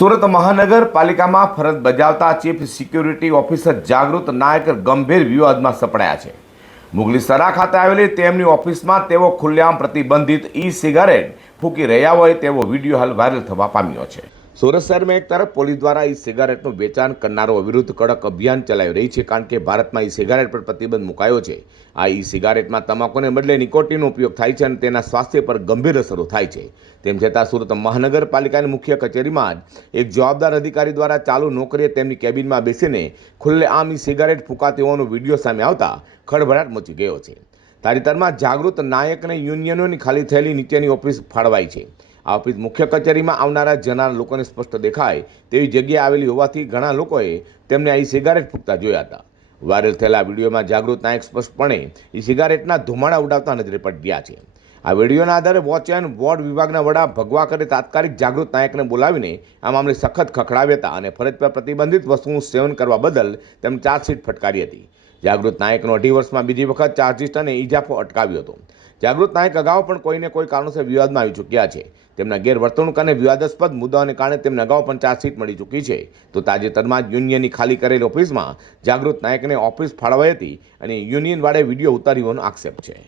સુરત મહાનગરપાલિકામાં ફરજ બજાવતા ચીફ સિક્યુરિટી ઓફિસર જાગૃત નાયક ગંભીર વિવાદમાં સપડાયા છે. મુગલી સરા ખાતે આવેલી તેમની ઓફિસમાં તેઓ ખુલ્લેઆમ પ્રતિબંધિત ઈ સિગારેટ ફૂંકી રહ્યા હોય તેવો વીડિયો હાલ વાયરલ થવા પામ્યો છે. સુરત શહેરમાં એક તરફ પોલીસ દ્વારા ઈ સિગારેટનું વેચાણ કરનારો વિરુદ્ધ કડક અભિયાન ચલાવી રહી છે કારણ કે ભારતમાં ઈ સિગારેટ પર પ્રતિબંધ મુકાયો છે. આ ઈ સિગારેટમાં તમાકુને બદલે નિકોટીનનો ઉપયોગ થાય છે અને તેના સ્વાસ્થ્ય પર ગંભીર અસરો થાય છે. તેમ છતાં સુરત મહાનગરપાલિકાની મુખ્ય કચેરીમાં જ એક જવાબદાર અધિકારી દ્વારા ચાલુ નોકરીએ તેમની કેબિનમાં બેસીને ખુલ્લે આમ ઈ સિગારેટ ફૂંકાતી હોવાનો વીડિયો સામે આવતા ખળભળાટ મચી ગયો છે. તાજેતરમાં જાગૃત નાયકને યુનિયનોની ખાલી થયેલી નીચેની ઓફિસ ફાળવાઈ છે. આ ઓફિસ મુખ્ય કચેરીમાં આવનારા જનાર લોકોને સ્પષ્ટ દેખાય તેવી જગ્યાએ આવેલી હોવાથી ઘણા લોકોએ તેમને અહીં સિગારેટ ફૂંકતા જોયા હતા. વાયરલ થયેલા વિડીયોમાં જાગૃત નાયક સ્પષ્ટપણે એ સિગારેટના ધુમાડા ઉડાવતા નજરે પડ્યા છે. આ વિડીયોના આધારે વોચ એન્ડ વોર્ડ વિભાગના વડા ભગવાકરે તાત્કાલિક જાગૃત નાયકને બોલાવીને આ મામલે સખત ખખડાવ્યા હતા અને ફરજ પર પ્રતિબંધિત વસ્તુનું સેવન કરવા બદલ તેમણે ચાર્જશીટ ફટકારી હતી. જાગૃત નાયકનો અઢી વર્ષમાં બીજી વખત ચાર્જશીટ અને ઇજાફો અટકાવ્યો હતો. જાગૃત નાયક અગાઉ પણ કોઈને કોઈ કારણોસર વિવાદમાં આવી ચૂક્યા છે. તેમના ગેરવર્તણૂક અને વિવાદાસ્પદ મુદ્દાઓને કારણે તેમને અગાઉ પણ ચાર્જશીટ મળી ચૂકી છે. તો તાજેતરમાં જ યુનિયનની ખાલી કરેલી ઓફિસમાં જાગૃત નાયકને ઓફિસ ફાળવાઈ હતી અને યુનિયન વાળે વીડિયો ઉતાર્યો હોવાનો આક્ષેપ છે.